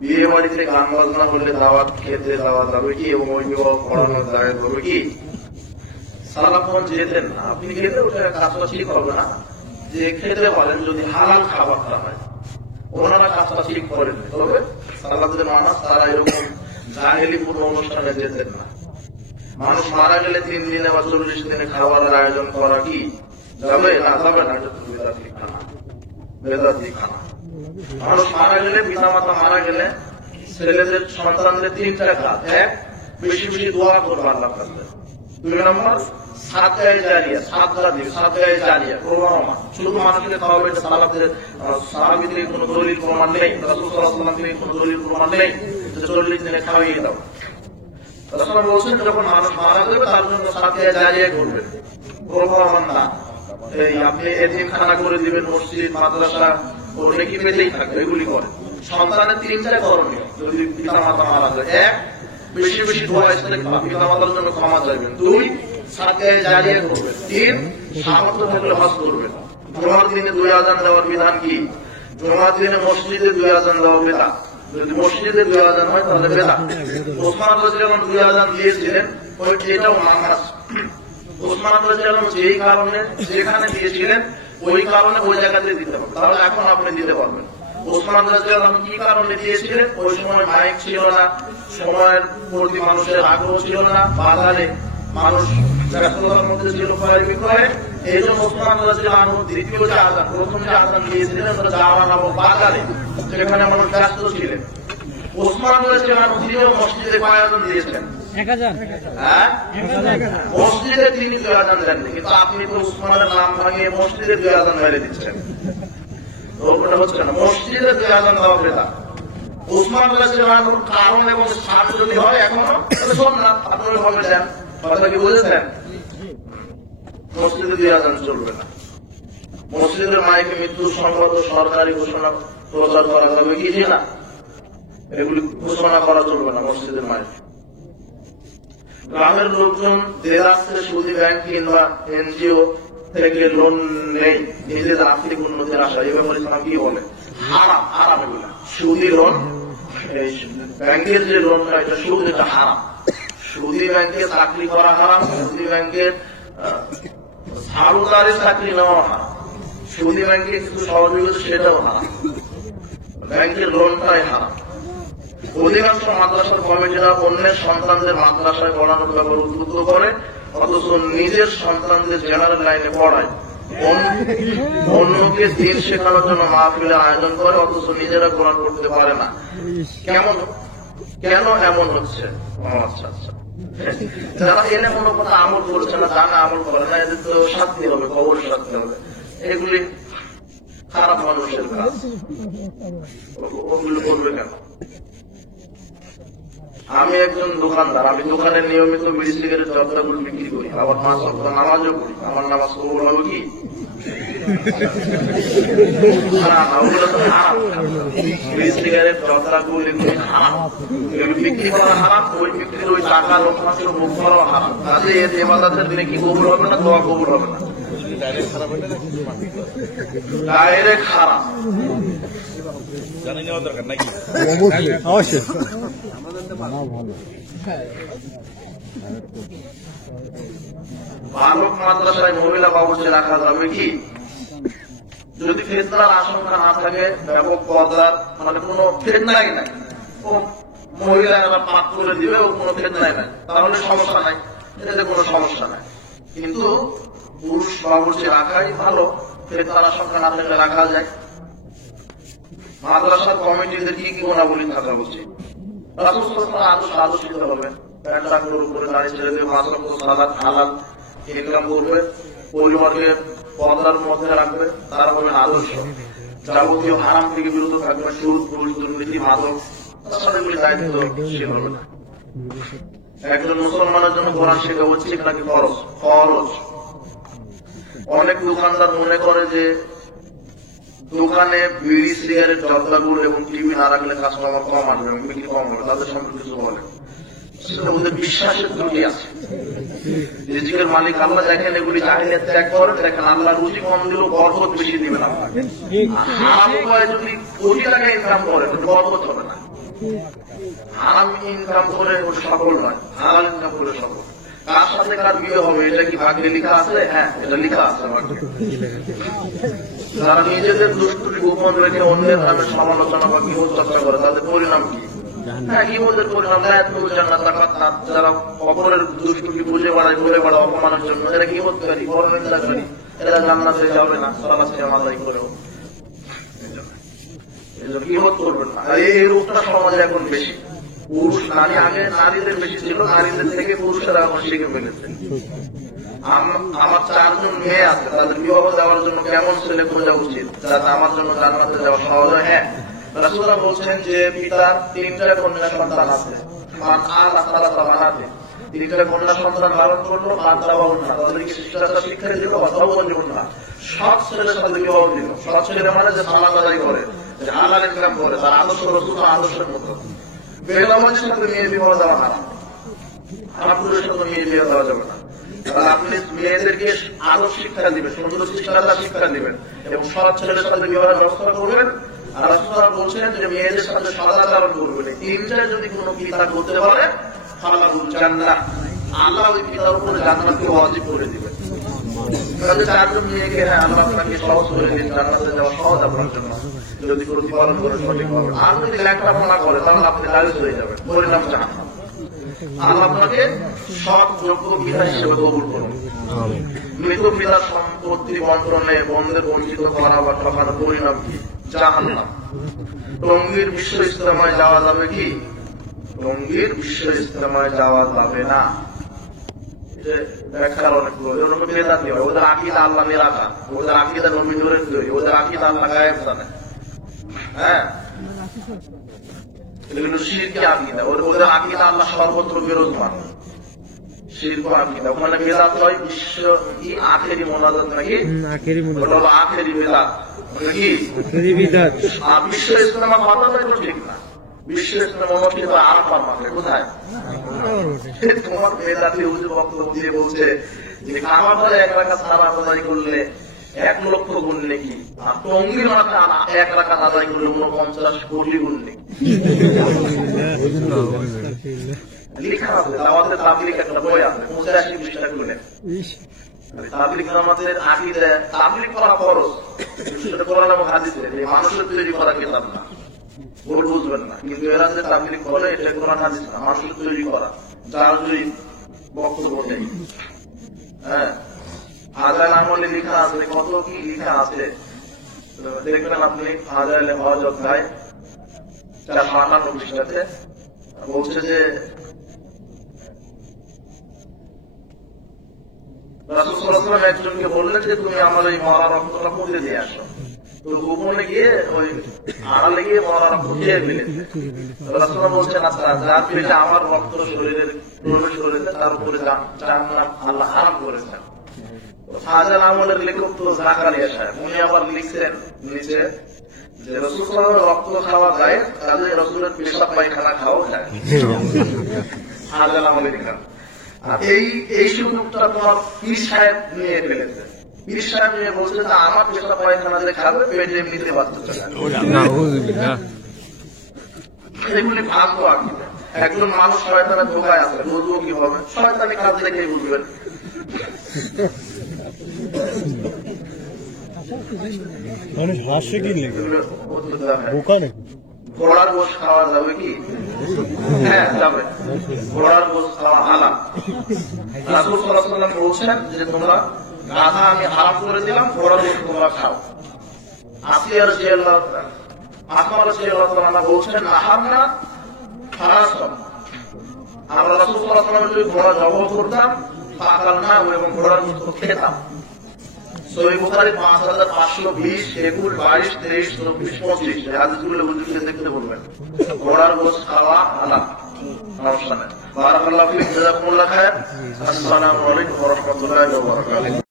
বিয়ে বাড়িতে গান বাজনা হলে দাওয়াত খেতে যাওয়া যাবে কি এবং অভিভাবক পড়ানো যায় হবে কি? সারাক্ষণ যেতেন না, আপনি খেতে ওঠে কাজটা ঠিক হবে না, যে খেতে পারেন যদি হালাল খাবারটা হয়। ওনারা কাজটা ঠিক করেন, তবে সালাতের নামাজ তারা এরকম জাহেলিপূর্ণ অনুষ্ঠানে যেতেন না। মানুষ মারা গেলে 3 দিনে বা 40 দিনে খাবারের আয়োজন করা কি যাবে? না, যাবে না, এটা তো বেদাতি খানা, বেদাতি খানা। মানুষ মারা গেলে, পিতা মাতা মারা গেলে ছেলেদের সন্তানদের 3টা কাজ: 1, বেশি বেশি দোয়া করবে আল্লাহর কাছে; 2 নম্বর সাদকায়ে জারিয়া, সাদকায়ে জারিয়া প্রবাহমান। শুধু মানুষকে খাওয়াবে, এটা সালাতের সাহাবী থেকে কোনো দলিল প্রমাণ নেই, রাসূল সাল্লাল্লাহু আলাইহি ওয়াসাল্লাম থেকে কোনো দলিল প্রমাণ নেই যে 40 দিনে খাওয়াইয়ে দাও। রাসূল বলছেন যখন মানুষ মারা যাবে তার জন্য সাদকায়ে জারিয়া করবেন, প্রবাহমান না। এই আপনি এতিমখানা করে দিবেন, মসজিদ মাদ্রাসা ও নেকি পেতেই থাকবে, এগুলি করেন। সন্তানের 3টা করণীয় যদি পিতা মাতা মারা যায়: 1, বেশি বেশি দোয়া ইস্তেগফার, পিতা মাতার জন্য ক্ষমা চাইবেন; 2, সাদকায়ে জারিয়া করবেন; 3, সামর্থ্য থাকলে হজ করবেন। জুমার দিনে 2 আযান দেওয়ার বিধান কি? জুমার দিনে মসজিদে 2 আযান দেওয়া বিধান। যদি মসজিদে 2 আযান হয় তাহলে বিধান। ওসমান রাদিয়াল্লাহু আনহু 2 আযান দিয়েছিলেন, এটাও মানাস। ওসমান রাদিয়াল্লাহু আনহু যেই কারণে যেখানে দিয়েছিলেন ওই কারণে ওই জায়গাতে দিতে হবে, তাহলে এখন আপনি দিতে পারবেন। ওসমান রাদিয়াল্লাহু আনহু কি কারণে দিয়েছিলেন? ওই সময় মাইক ছিল না, সময়ের প্রতি মানুষের আগ্রহ ছিল না, বাজারে মানুষ ব্যস্ততার মধ্যে ছিল ক্রয় বিক্রয়ে। এই জন্য ওসমান রাদিয়াল্লাহু আনহু দ্বিতীয় যে আযান, প্রথম যে আযান দিয়েছিলেন ওটা জাওয়া নামক বাজারে, সেখানে মানুষ ব্যস্ত ছিলেন। ওসমান রাদিয়াল্লাহু আনহু তিনিও মসজিদে কয় আযান দিয়েছেন? 1 আযান। হ্যাঁ, মসজিদে তিনি 2 আযান দেননি, কিন্তু আপনি তো ওসমানের নাম ভাঙিয়ে মসজিদে 2 আযান মেরে দিচ্ছেন। ওটা হচ্ছে না, মসজিদে 2 আযান দেওয়া বিধান। ওসমান রাদিয়াল্লাহু আনহুর কারণ এবং স্থান যদি হয় এখনো, তাহলে সুন্নাত আপনি ওইভাবে দেন। কথা কি বুঝেছেন? মসজিদে 2 আযান চলবে না। মসজিদের মাইকে মৃত্যুর সংবাদ ও সরকারি ঘোষণা প্রচার করা যাবে কি না? এগুলি ঘোষণা করা চলবে না মসজিদের মাইকে। গ্রামের লোকজন দেরাজে সুদী ব্যাংক কিংবা এনজিও থেকে লোন নেই নিজের আর্থিক উন্নতির আশা, এই ব্যাপারে ইসলাম কি বলে? হারাম, হারাম এগুলা। সুদী লোন, এই ব্যাংকের যে লোনটা এটা সুদ, এটা হারাম। সুদী ব্যাংকে চাকরি করা হারাম, সুদী ব্যাংকের ঝাড়ুদারের চাকরি নেওয়া হারাম, সুদী ব্যাংকে কিছু সহযোগিতা সেটাও হারাম, ব্যাংকের লোনটাই হারাম। অধিকাংশ মাদ্রাসার কমিটিরা অন্যের সন্তানদের মাদ্রাসায় পড়ানোর ব্যাপারে উদ্বুদ্ধ করে, অথচ নিজের সন্তানদের জেনারেল লাইনে পড়ায়। অন্যকে দিন শেখানোর জন্য মাহফিলের আয়োজন করে, অথচ নিজেরা কোরআন পড়তে পারে না। কেন এমন হচ্ছে? আচ্ছা আচ্ছা, যারা এনে কোনো কথা আমল করছে না, জানা আমল করে না, এদের তো শাস্তি হবে, খবর শাস্তি হবে। এগুলি খারাপ মানুষের কাজ, ওগুলো করবে কেন? আমি একজন দোকানদার, আমি দোকানে নিয়মিত বিড়ি সিগারেট জর্দাগুলো বিক্রি করি, আবার 5 ওয়াক্ত নামাজও পড়ি। আমার নামাজ কবুল হবে কি? না, ওগুলো তো হারাম। বিড়ি সিগারেট জর্দাগুলো এগুলি হারাম, এগুলো বিক্রি করা হারাম, ওই বিক্রির ওই টাকা লক্ষাংশ মুখ করাও হারাম। তাহলে এর ইবাদতের দিনে কি কবুল হবে না? দোয়া কবুল হবে না, ডাইরেক্ট হারাম। জানিয়ে নেওয়া দরকার নাকি? অবশ্যই। বালক মাদ্রাসায় মহিলা বাবুর্চি রাখা যাবে কি? যদি ফিতনার আশঙ্কা না থাকে, ব্যাপক পর্দার মানে কোনো ফিতনাই নাই, ও মহিলারা পাক করে দিবে, ও কোনো ফিতনাই নাই, তাহলে সমস্যা নাই, এতে কোনো সমস্যা নাই। কিন্তু পুরুষ বাবুর্চি রাখাই ভালো, ফিতনার আশঙ্কা না থাকলে রাখা যায়। মাদ্রাসার কমিটিদের কি কি গুণাবলী থাকা উচিত? রাসূল সাল্লাল্লাহু আলাইহি ওয়াসাল্লাম আদর্শ শিখতে পারবেন। প্যান্টাগুলোর উপরে দাঁড়িয়ে ছেড়ে দিয়ে 5 ওয়াক্ত সালাত হালাল ইনকাম করবে, পরিবারকে পর্দার মধ্যে রাখবে, তারা হবেন আদর্শ। যাবতীয় হারাম থেকে বিরত থাকবে, সুদ, ঘুষ, দুর্নীতি, মাদক, তাছাড়া এগুলি দায়িত্বশীল হবে না। একজন মুসলমানের জন্য কোরআন শেখা উচিত নাকি ফরজ? ফরজ। অনেক দোকানদার মনে করে যে দোকানে বিড়ি সিগারেট জর্দাগুলো এবং টিভি না রাখলে কাস্টমার কম আসবে, বিক্রি কম হবে, তাদের সম্পর্কে কিছু বলে। সেটা ওদের বিশ্বাসের ত্রুটি আছে। রিজিকের মালিক আল্লাহ, দেখেন এগুলি জাহিলিয়াত ত্যাগ করেন, দেখেন আল্লাহ রুজি কম দিলেও বরকত বেশি দিবেন আপনাকে। হারাম উপায়ে যদি কোটি টাকা ইনকাম করেন, বরকত হবে না। হারাম ইনকাম করে ও সফল নয়, হালাল ইনকাম করে সফল। কার সাথে কার বিয়ে হবে এটা কি ভাগ্যে লেখা আছে? হ্যাঁ, এটা লেখা আছে ভাগ্যে। যারা নিজেদের দুষ্কৃতি গোপন রেখে অন্যের নামে সমালোচনা বা গীবত চর্চা করে তাদের পরিণাম কি? হ্যাঁ, গীবতের পরিণাম যারা অপরের দুষ্কৃতি বুঝে বেড়ায় বলে বেড়ায় অপমানের জন্য, এরা গীবতকারী, পরনিন্দাকারী, এরা জান্নাতে যাবে না সালাত সিয়াম আদায় করেও। গীবত করবেন না। এই রূপটা সমাজে এখন বেশি। পুরুষ নারী, আগে নারীদের বেশি ছিল, নারীদের থেকে পুরুষেরা এখন শিখে ফেলেছে। আমার 4 জন মেয়ে আছে, তাদের বিবাহ দেওয়ার জন্য কেমন ছেলে খোঁজা উচিত যাতে আমার জন্য জান্নাতে যাওয়া সহজ হয়? হ্যাঁ, রাসূলুল্লাহ বলছেন যে পিতার 3টা কন্যা সন্তান আছে, বানাতে 3টা কন্যা সন্তান লালন করলো, তাদেরকে শিক্ষাটা শিক্ষা দিল, না সব ছেলের সাথে বিবাহ দিল। সব ছেলে মানে যে সালাত আদায় করে, যে হালাল ইনকাম করে, তার আদর্শ রাসূল আদর্শের মতো। বেলামানের সাথে মেয়ে বিবাহ দেওয়া হারাম, পুরুষের সাথে মেয়ে বিবাহ দেওয়া যাবে না। আপনি মেয়েদেরকে আদর্শ শিক্ষা দিবেন, সুন্দর শিক্ষা দিবেন এবং সব ছেলের সাথে বিবাহের ব্যবস্থা করবেন। আর রাসূলুল্লাহ বলছেন যে মেয়েদের সাথে সদাচরণ করবেন। 3টা যদি কোনো পিতা করতে পারে ফালাহুল জান্নাহ, আল্লাহ ওই পিতার উপরে জান্নাতকে ওয়াজিব করে দিবেন। তাহলে 4 জন মেয়েকে হ্যাঁ আল্লাহ আপনাকে সহজ করে দিন, জান্নাতে যাওয়া সহজ আপনার জন্য যদি প্রতিপালন করে সঠিকভাবে। আর যদি লেখাপড়া না করে তাহলে আপনি দায়িত্ব হয়ে যাবেন, পরিণাম জাহান্নাম। আল্লাহ আপনাকে সৎ যোগ্য পিতা হিসেবে কবুল করুন। মৃত পিতার সম্পত্তি বন্টনে বন্ধের বঞ্চিত করা বা ঠকানোর পরিণাম কি? জাহান্নাম। টঙ্গীর বিশ্ব ইজতেমায় যাওয়া যাবে কি? টঙ্গীর বিশ্ব ইজতেমায় যাওয়া যাবে না। ব্যাখ্যার অনেক বেদাতি হয়। ওদের আকীদা আল্লাহ নিরাকার, ওদের আকীদা নবী নূরের তৈরি, ওদের আকীদা আল্লাহ গায়েব জানে। হ্যাঁ, এগুলো শিরকি আকীদা। ওদের আকীদা আল্লাহ সর্বত্র বিরাজমান, শিরক আকীদা। ওখানে বেদাত হয় বিশ্ব কি আখেরি মোনাজাত নাকি? আখেরি বেদাত নাকি? আর বিশ্ব ইজতেমা কথা তো ঠিক না। বিশ্ব ইজতেমা অনুষ্ঠিত আরাফার মাঠে। কোথায়? তোমার বেদাতি হুজুর বক্তব্য দিয়ে বলছে যে কাবা ঘরে 1 রাকাত সালাত আদায় করলে 1 লক্ষ গুণ নেকি, আর টঙ্গীর মাঠে 1 রাকাত আদায় করলে 49 কোটি গুণ নেকি। লিখা আছে দাওয়াতের তাবলীগ একটা বই আছে, 85 পৃষ্ঠা খুলে। তাবলীগ জামাতের আকীদা, তাবলীগ করা ফরজ, সেটা কোরআন এবং হাদিসে, এই মানুষের তৈরি করা কিতাব না, ভুল বুঝবেন না। কিন্তু এরা যে তাবলীগ করে এটা কোরআন হাদিস না, মানুষের তৈরি করা, যার যদি বক্তব্য নেই। হ্যাঁ, হাজার আমলে লেখা আছে, কত কি লেখা আছে দেখবেন আপনি। হাজার হজ অধ্যায় 458 পৃষ্ঠাতে বলছে যে রাসূল সাল্লাল্লাহু আলাইহি ওয়াসাল্লাম একজনকে বললেন যে তুমি আমার এই মরা রক্তটা মুছে দিয়ে আসো। তো গোপনে গিয়ে ওই আড়ালে গিয়ে মরা রক্ত খেয়ে ফেলেছে। রাসূল বলছেন আচ্ছা, যার পেটে আমার রক্ত শরীরের প্রবেশ করেছে তার উপরে জান্নাত আল্লাহ হারাম করেছেন। হাজার আমলের লেখক তো জাকারিয়া সাহেব, উনি আবার লিখছেন নিচে যে রাসূল সাল্লাল্লাহু আলাইহি ওয়াসাল্লাম রক্ত খাওয়া যায়, কাজে রাসূলের পেশাব পায়খানা খাওয়া যায়। হাজার আমলে লেখা। এই সুযোগটা তোমার পীর সাহেব নিয়ে ফেলেছে। পীর সাহেব নিয়ে বলছে যে আমার পেশাব পায়খানা যে খাবে পেটে এমনিতে বাচ্চা চলে। এগুলি ভাগ্য আকীদা। একজন মানুষ শয়তানের ধোঁকায় আছে, বুঝবো কি হবে? শয়তানি কাজ দেখেই বুঝবেন। মানুষ হাসছে কি বোকা নাকি? ঘোড়ার গোশ খাওয়া যাবে কি? হ্যাঁ যাবে, ঘোড়ার গোশ খাওয়া হালাল। রাসূল সাল্লাল্লাহু আলাইহি ওয়াসাল্লাম বলছেন যে তোমরা গাধা আমি হারাম করে দিলাম, ঘোড়ার গোশ তোমরা খাও। আসিয়া রাদিয়াল্লাহু আনহা বলছেন নাহারনা ফারাসাম, আমরা রাসূল সাল্লাল্লাহু আলাইহি ওয়াসাল্লাম যদি ঘোড়া জবাই করতাম পাকালনা এবং ঘোড়ার গোশ খেতাম। সহিহ বুখারী 5520, 21, 22, 23, 24, 25 হাদিসগুলো হুজুরকে দেখতে বলবেন। ঘোড়ার গোশ খাওয়া হালাল, সমস্যা নেই। বারাকাল্লাহু ফিক, জাযাকুমুল্লাহ খায়র। আসসালামু আলাইকুম ওয়া রাহমাতুল্লাহি ওয়া বারাকাতুহু।